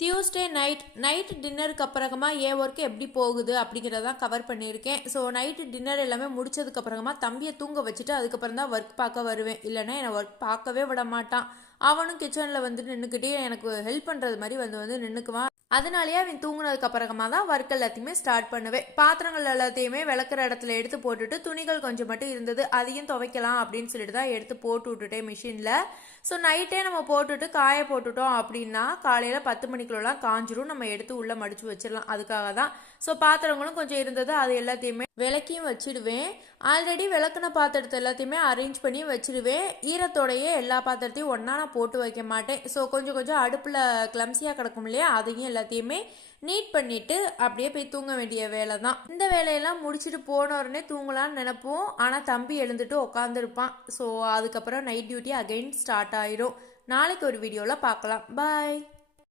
Tuesday night டின்னருக்கு அப்புறமா என் work எப்படி போகுது அப்படிங்கிறதான் கவர் பண்ணியிருக்கேன். ஸோ நைட்டு டின்னர் எல்லாமே முடிச்சதுக்கப்புறமா தம்பியை தூங்க வச்சுட்டு அதுக்கப்புறம் தான் ஒர்க் பார்க்க வருவேன். இல்லைன்னா என்னை ஒர்க் பார்க்கவே விட மாட்டான். அவனும் கிச்சனில் வந்து நின்றுக்கிட்டே எனக்கு ஹெல்ப் பண்ணுறது மாதிரி வந்து நின்றுக்குவான். அதனாலேயே அவன் தூங்குனதுக்கு அப்புறமா தான் ஒர்க் எல்லாத்தையுமே ஸ்டார்ட் பண்ணுவேன். பாத்திரங்கள் எல்லாத்தையுமே விளக்குற இடத்துல எடுத்து போட்டுட்டு துணிகள் கொஞ்சம் மட்டும் இருந்தது அதையும் துவைக்கலாம் அப்படின்னு சொல்லிட்டு தான் எடுத்து போட்டு விட்டுட்டேன் மிஷினில். ஸோ நைட்டே நம்ம போட்டுட்டு காய போட்டுட்டோம் அப்படின்னா காலையில் 10 மணிக்குள்ளலாம் காஞ்சிரும். நம்ம எடுத்து உள்ளே மடித்து வச்சிடலாம். அதுக்காக தான். ஸோ பாத்திரங்களும் கொஞ்சம் இருந்தது அது எல்லாத்தையுமே விளக்கியும் வச்சிடுவேன். ஆல்ரெடி விளக்குன பாத்திரத்தை எல்லாத்தையுமே அரேஞ்ச் பண்ணி வச்சிடுவேன். ஈரத்தோடையே எல்லா பாத்திரத்தையும் ஒன்றா நான் போட்டு வைக்க மாட்டேன். ஸோ கொஞ்சம் கொஞ்சம் அடுப்பில் கிளம்சியாக கிடக்கும் இல்லையா, அதையும் எல்லாத்தையுமே நீட் பண்ணிட்டு அப்படியே போய் தூங்க வேண்டிய வேலை தான். இந்த வேலையெல்லாம் முடிச்சுட்டு போன உடனே தூங்கலான்னு நினைப்போம். ஆனால் தம்பி எழுந்துட்டு உட்காந்துருப்பான். ஸோ அதுக்கப்புறம் நைட் டியூட்டி அகைன் ஸ்டார்ட் ஆயிரும். நாளைக்கு ஒரு வீடியோவில் பார்க்கலாம். பாய்.